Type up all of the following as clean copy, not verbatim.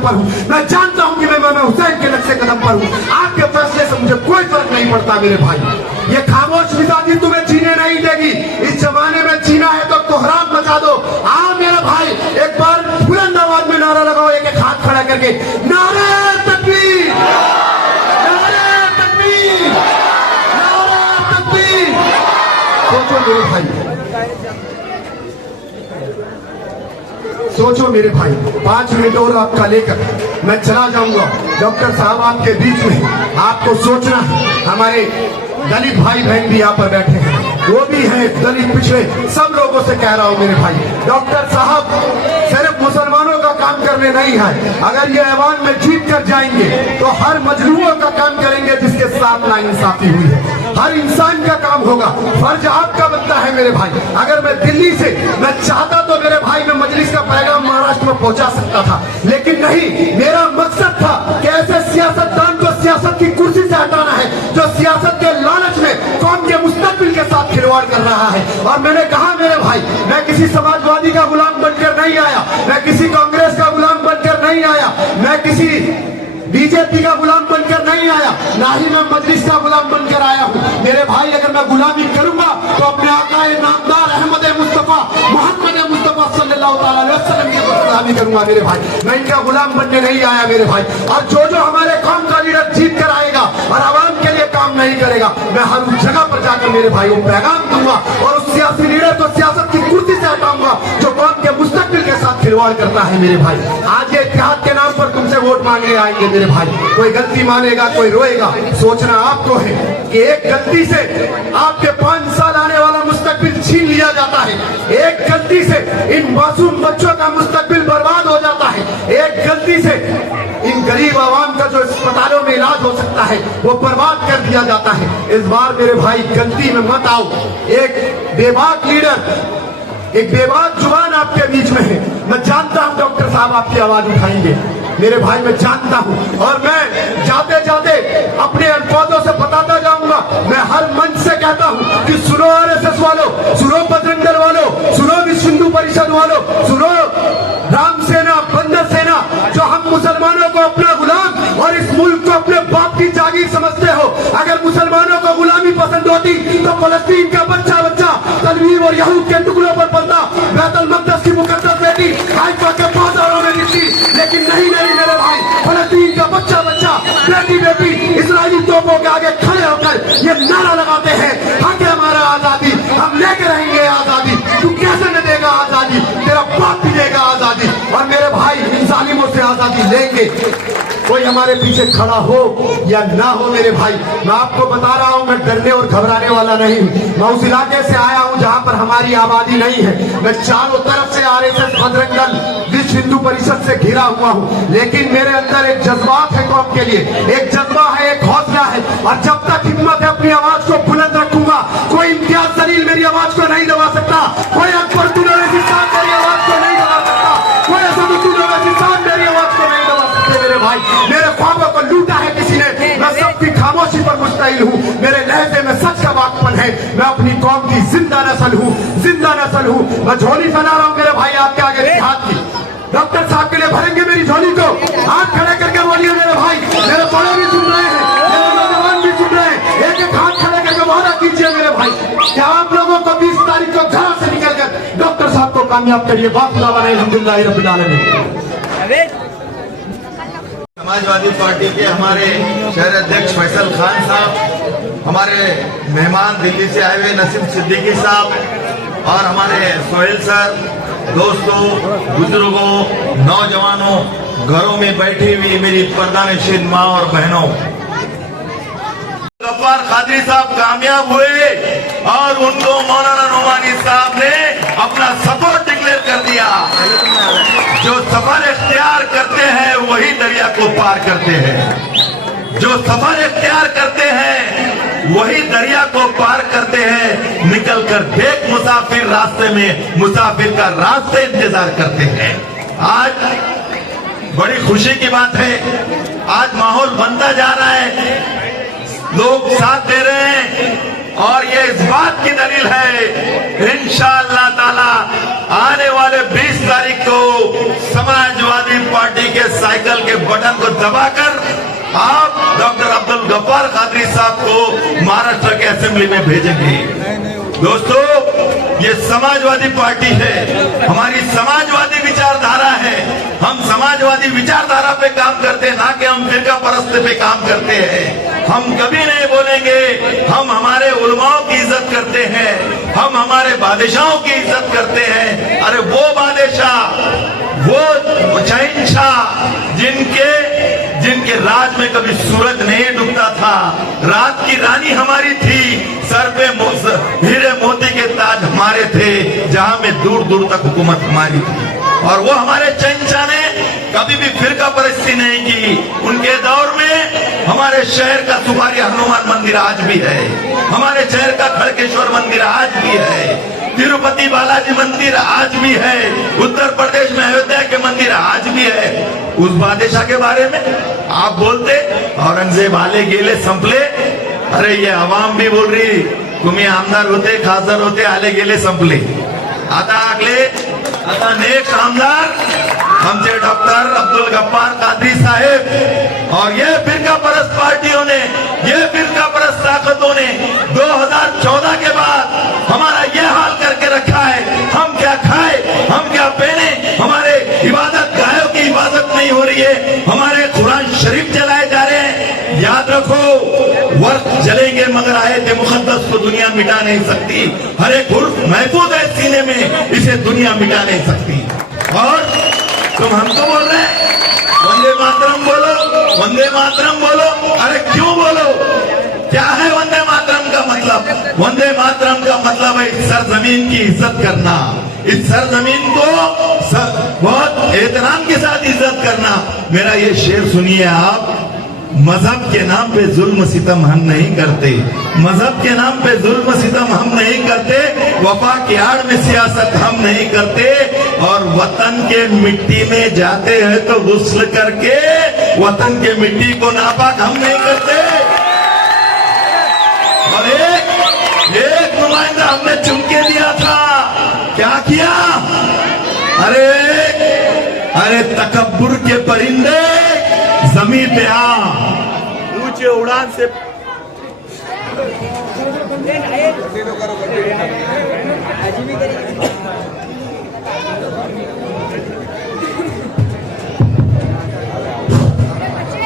कदम पर हूँ। मैं जानता हूँ कि मैं हुसैन के नक्शे कदम पर हूँ। आपके फैसले से मुझे कोई फर्क नहीं पड़ता मेरे भाई। ये खामोश मिजाजी तुम्हें जीने नहीं देगी। इस जमाने में जीना है तो कोहराम मचा दो। आओ मेरा भाई, एक बार बुलंद आवाज में नारा लगाओ, एक एक हाथ खड़ा करके नारे तकबीर, नारे तकबीर, नारे तकबीर। सोचो मेरे भाई, सोचो मेरे भाई, 5 मिनट और आपका लेकर मैं चला जाऊंगा। डॉक्टर साहब आपके बीच में आपको सोचना है। हमारे दलित भाई बहन भी यहाँ पर बैठे हैं, वो भी हैं दलित पिछड़े, सब लोगों से कह रहा हूँ मेरे भाई, डॉक्टर साहब सिर्फ मुसलमानों का काम करने नहीं है। अगर ये ऐवान में जीत कर जाएंगे तो हर मजलूमों का काम करेंगे जिसके साथ नाइंसाफी हुई है। हर इंसान का काम होगा। फर्ज आपका बनता है मेरे भाई। अगर मैं दिल्ली से मैं चाहता तो मेरे भाई मैं मजलिस का पैगाम महाराष्ट्र में पहुंचा सकता था, लेकिन नहीं। मेरा मकसद था कि ऐसे सियासतदान को सियासत की कुर्सी से हटाना है जो सियासत के लालच में कौम के मुस्तकबिल के साथ खिलवाड़ कर रहा है। और मैंने कहा मेरे भाई, मैं किसी समाजवादी का गुलाम बनकर नहीं आया, मैं किसी कांग्रेस का गुलाम बनकर नहीं आया, मैं किसी बीजेपी का गुलाम बनकर नहीं आया, ना ही मैं मजलिस का गुलाम बनकर आया हूँ। मेरे भाई अगर मैं गुलामी करूंगा तो अपने आकाए नामदार अहमद मुस्तफा मोहम्मद मुस्तफा सल्लल्लाहु अलैहि वसल्लम की गुलामी करूंगा मेरे भाई। मैं इनका गुलाम बनने नहीं आया मेरे भाई। और जो हमारे कौम का लीडर जीत कर आएगा और आवाम के लिए काम नहीं करेगा, मैं हर उस जगह पर जाकर मेरे भाई को पैगाम दूंगा और उस सियासी लीडर को सियासत की कुर्सी से हटाऊंगा जो कौम के मुस्तकबिल के साथ खिलवाड़ करता है मेरे भाई। आज ये इत्तेहाद के नाम पर तुमसे वोट मांगने आएंगे मेरे भाई। कोई गलती मानेगा, कोई रोएगा। सोचना आपको है कि एक गलती से आपके 5 साल आने वाला मुस्तकबिल छीन लिया जाता है। एक गलती से इन मासूम बच्चों का मुस्तकबिल बर्बाद हो जाता है। एक गलती से इन गरीब आवाम का जो अस्पतालों में इलाज हो सकता है वो बर्बाद कर दिया जाता है। इस बार मेरे भाई गलती में मत आओ। एक बेबाक लीडर, एक बेबाक जुबान आपके बीच में है। मैं जानता हूं डॉक्टर साहब आपकी आवाज उठाएंगे मेरे भाई, मैं जानता हूं। और मैं जाते जाते अपने अल्फाजों से बताता जाऊंगा। मैं हर मंच से कहता हूं कि सुनो आरएसएस वालों, सुनो बजरंग दल वालों, सुनो विश्व हिंदू परिषद वालों, सुनो राम सेना, बंदर सेना, जो हम मुसलमानों को अपना गुलाम और इस मुल्क को अपने बाप की जागीर समझते हो। अगर मुसलमानों को गुलामी पसंद होती तो फलस्तीन का बच्चा बच्चा तलवीर और यहूद के टुकड़ों पर पलता, बैतुल मक़दस की मुक़द्दस बेटी हाइफा के बाजारों में दिखती। लेकिन नहीं मेरे भाई, फलस्तीन का बच्चा बच्चा बेटी बेटी इस्राएली तोपों के आगे खड़े होकर ये नारा लगाते हैं, हक है हमारा आजादी, हम लेके रहेंगे आजादी। तू कैसे न देगा आजादी, तेरा बाप भी देगा आजादी। और मेरे भाई इन जालिमों से आजादी लेंगे, कोई हमारे पीछे खड़ा हो या ना हो मेरे भाई। मैं आपको बता रहा हूं, मैं डरने और घबराने वाला नहीं। मैं उस इलाके से आया हूं जहां पर हमारी आबादी नहीं है। मैं चारों तरफ से आरएसएस, बजरंग दल, विश्व हिंदू परिषद से घिरा हुआ हूं, लेकिन मेरे अंदर एक जज्बात है कौम के लिए, एक जज्बा है, एक हौसला है। और जब तक हिम्मत है अपनी आवाज को बुलंद रखूंगा। कोई इम्तियाज जलील मेरी आवाज को नहीं दबा सकता, कोई अकबर तुलसीसान मेरी आवाज को नहीं दबा सकता, कोई असदुद्दीन मेरी आवाज को नहीं दबा सकते मेरे भाई। मेरे ख्वाबों को लूटा है किसी ने, मैं सबकी खामोशी पर मुस्तैल हूँ। मेरे लहजे में सच का वाकपन है, मैं अपनी कौम की जिंदा नस्ल हूँ, जिंदा नस्ल हूँ। मैं झोली फैला रहा हूँ मेरे भाई आपके आगे हाथ की। डॉक्टर साहब के लिए भरेंगे मेरी झोली को, हाथ खड़े करके बोलिए मेरे भाई। मेरे बड़े भी सुन रहे हैं, मेरे नौजवान भी सुन रहे हैं, एक एक हाथ खड़े करके वादा कीजिए मेरे भाई कि आप लोगों को 20 तारीख को घर से निकलकर डॉक्टर साहब को कामयाब करिए। अल्हम्दुलिल्लाह रब्बिल आलमीन। समाजवादी पार्टी के हमारे शहर अध्यक्ष फैसल खान साहब, हमारे मेहमान दिल्ली से आए हुए नसीम सिद्दीकी साहब और हमारे सोहेल सर, दोस्तों, बुजुर्गों, नौजवानों, घरों में बैठी हुई मेरी पर्दानशीन माँ और बहनों, गफ्फार कादरी साहब कामयाब हुए और उनको मौलाना नुमानी साहब ने अपना सपोर्ट डिक्लेयर कर दिया। जो सफर इख्तियार करते हैं वही दरिया को पार करते हैं, जो सफर इख्तियार करते हैं वही दरिया को पार करते हैं। निकल कर देख मुसाफिर रास्ते में, मुसाफिर का रास्ते इंतजार करते हैं। आज बड़ी खुशी की बात है, आज माहौल बनता जा रहा है, लोग साथ दे रहे हैं और ये इस बात की दलील है इंशाअल्लाह ताला आने वाले 20 तारीख को समाजवादी पार्टी के साइकिल लाल के बटन को दबाकर आप डॉक्टर अब्दुल गफ्फार कादरी साहब को महाराष्ट्र के असेंबली में भेजेंगे। दोस्तों, ये समाजवादी पार्टी है, हमारी समाजवादी विचारधारा है। हम समाजवादी विचारधारा पे काम करते हैं, ना कि हम फिरका परस्त पे काम करते हैं। हम कभी नहीं बोलेंगे हम हमारे उलमाओं की इज्जत करते हैं, हम हमारे बादशाहों की इज्जत करते हैं। अरे वो बादशाह, वो शहंशाह जिनके राज में कभी सूरज नहीं डूबता था, रात की रानी हमारी थी, सर पे हीरे मोती के ताज हमारे थे, जहां में दूर दूर तक हुकूमत हमारी थी। और वो हमारे शहंशाह ने कभी भी फिरका परस्ती नहीं की। उनके दौर में हमारे शहर का सुपारी हनुमान मंदिर आज भी है, हमारे शहर का खड़केश्वर मंदिर आज भी है, तिरुपति बालाजी मंदिर आज भी है, उत्तर प्रदेश में अयोध्या के मंदिर आज भी है। उस बादशाह के बारे में आप बोलते औरंगजेब आले गेले संपले। अरे ये आवाम भी बोल रही तुम्ही आमदार होते, खासदार होते, आले गेले संपले। आता नेक्स्ट आमदार हमसे डॉक्टर अब्दुल गफ्फार कादरी साहेब। और ये फिरका परस्त पार्टियों ने, ये फिरका परस्त ताकतों ने 2014 के बाद हमारा ये हाल करके रखा है। हम क्या खाए, हम क्या पहने, हमारे इबादत गायों की इबादत नहीं हो रही है, हमारे कुरान शरीफ जलाए जा रहे हैं। याद रखो, वर्क जलेंगे मगर आयत मुकद्दस को दुनिया मिटा नहीं सकती। हर एक उर्फ महफूज है सीने में, इसे दुनिया मिटा नहीं सकती। और तुम हमको बोल रहे हैं वंदे मातरम बोलो, वंदे मातरम बोलो। अरे क्यों बोलो? क्या है वंदे मातरम का मतलब? वंदे मातरम का मतलब है इस सरजमीन की इज्जत करना, इस सरजमीन को बहुत एहतराम के साथ इज्जत करना। मेरा ये शेर सुनिए आप, मजहब के नाम पे जुल्म सितम हम नहीं करते, मजहब के नाम पे जुल्म सितम हम नहीं करते, वफा की आड़ में सियासत हम नहीं करते, और वतन के मिट्टी में जाते हैं तो गुस्ल करके वतन के मिट्टी को नापाक हम नहीं करते। और एक नुमाइंदा हमने चुन के दिया था, क्या किया? अरे तकब्बुर के परिंदे जमीन पे आ, ऊंचे उड़ान से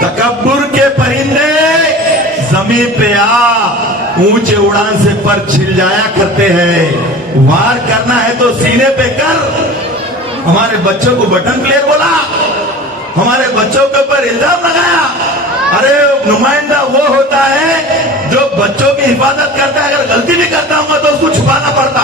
तकब्बुर के परिंदे जमीन पे आ, ऊंचे उड़ान से पर छिल जाया करते हैं। वार करना है तो सीने पे कर। हमारे बच्चों को बटन प्लेयर बोला, हमारे बच्चों के ऊपर इल्जाम लगाया। अरे नुमाइंदा वो होता है जो बच्चों की हिफाजत करता है, अगर गलती भी करता हूँ तो उसको छुपाना पड़ता।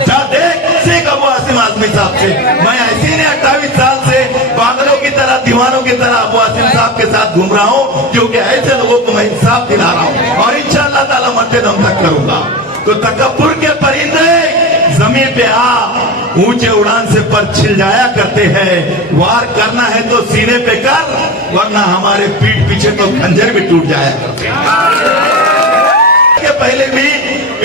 जा देख सीख अबू आसिम आजमी साहब से, मैं ऐसे ने 28 साल से पागलों की तरह, दीवानों की तरह अबू आसिम साहब के साथ घूम रहा हूँ, क्योंकि ऐसे लोगों को मैं इंसाफ दिला रहा हूँ और इंशाअल्लाह ताला मरते दम तक करूंगा। तो तकब्बुर के परिंदे जमीन पे आ, ऊंचे उड़ान से पर छिल जाया करते हैं। वार करना है तो सीने पे कर, वरना हमारे पीठ पीछे तो खंजर भी टूट जाया करते हैं। के पहले भी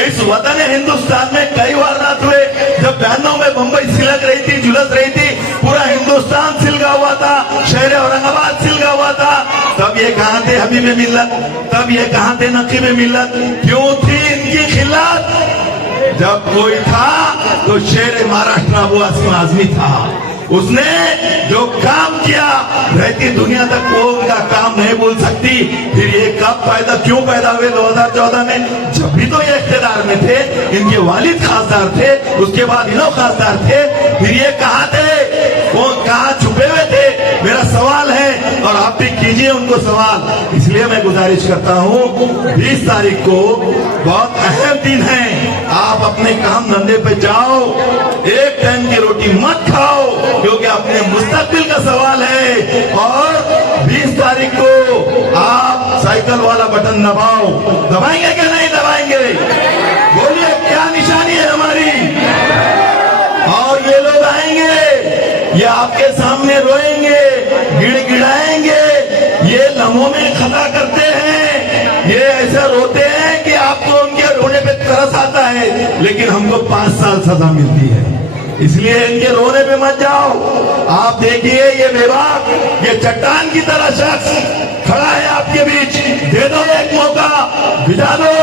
इस वतन हिंदुस्तान में कई वारदात हुए। जब 92 में बंबई सिलक रही थी, झुलस रही थी, पूरा हिंदुस्तान सिलगा हुआ था, शहर औरंगाबाद सिलगा हुआ था, तब ये कहां थे हबीब मिल्लत, तब ये कहां थे नकीब मिल्लत? क्यों थी इनकी खिलाफत? जब कोई था तो शेर महाराष्ट्र अबू आसिम आजमी था। उसने जो काम किया रहती दुनिया तक वो उनका काम नहीं भूल सकती। फिर ये क्यों पैदा हुए 2014 में? जब भी तो ये इख्तियार में थे, इनके वालिद खासदार थे, उसके बाद इन्हों खासदार थे। फिर ये कहाँ थे, वो कहाँ छुपे हुए थे? मेरा सवाल है और आप भी कीजिए उनको सवाल। इसलिए मैं गुजारिश करता हूँ, 20 तारीख को बहुत अहम दिन है, आप अपने काम धंधे पे जाओ, एक टाइम की रोटी मत खाओ, क्योंकि अपने मुस्तकबिल का सवाल है। और 20 तारीख को आप साइकिल वाला बटन दबाओ, दबाएंगे क्या नहीं दबाएंगे? बोलिए क्या निशानी है हमारी? और ये लोग आएंगे, ये आपके सामने रोएंगे, गिड़गिड़ाएंगे, ये लम्हों में खता करते हैं, ये ऐसा रोते हैं कि आपको उनके रोने पे तरस आता है, लेकिन हमको 5 साल सजा मिलती है। इसलिए इनके रोने पे मत जाओ। आप देखिए ये बेबाक, ये चट्टान की तरह शख्स खड़ा है आपके बीच, दे दो एक मौका, भिजा दो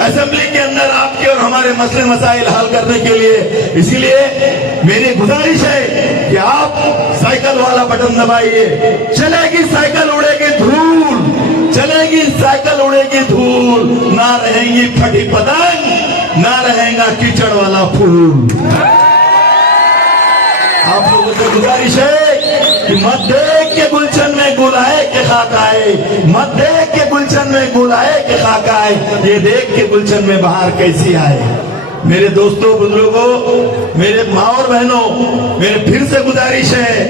असेंबली के अंदर आपके और हमारे मसले मसाइल हल करने के लिए। इसीलिए मेरी गुजारिश है कि आप साइकिल वाला बटन दबाइए। चलेगी साइकिल, उड़ेगी धूल, चलेगी साइकिल, उड़ेगी धूल, ना रहेंगी फटी पतंग, ना रहेगा कीचड़ वाला फूल। आप लोगों से गुजारिश है कि मत देख के गुलशन में गुलाए के खाक आए, मत देख के गुलशन में गुलाए के खाक आए, ये देख के गुलशन में बाहर कैसी आए। मेरे दोस्तों, बुजुर्गों, मेरे माँ और बहनों, मेरे फिर से गुजारिश है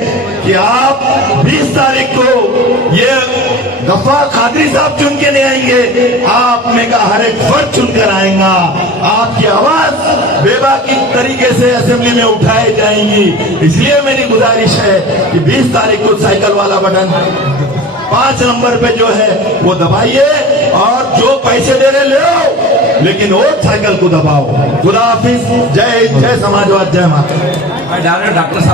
कि आप 20 तारीख को ये गफ्फार कादरी साहब चुन के नहीं आएंगे, आप में का हर एक फर्ज चुनकर आएगा। आपकी आवाज बेबाकी तरीके से असेंबली में उठाई जाएंगी। इसलिए मेरी गुजारिश है कि 20 तारीख को साइकिल वाला बटन 5 नंबर पे जो है वो दबाइए, और जो पैसे दे रहे ले, लेकिन वोट साइकिल को दबाओ। खुदा हाफिज। जय हिंद, जय समाजवाद, जय माता। डॉक्टर साहब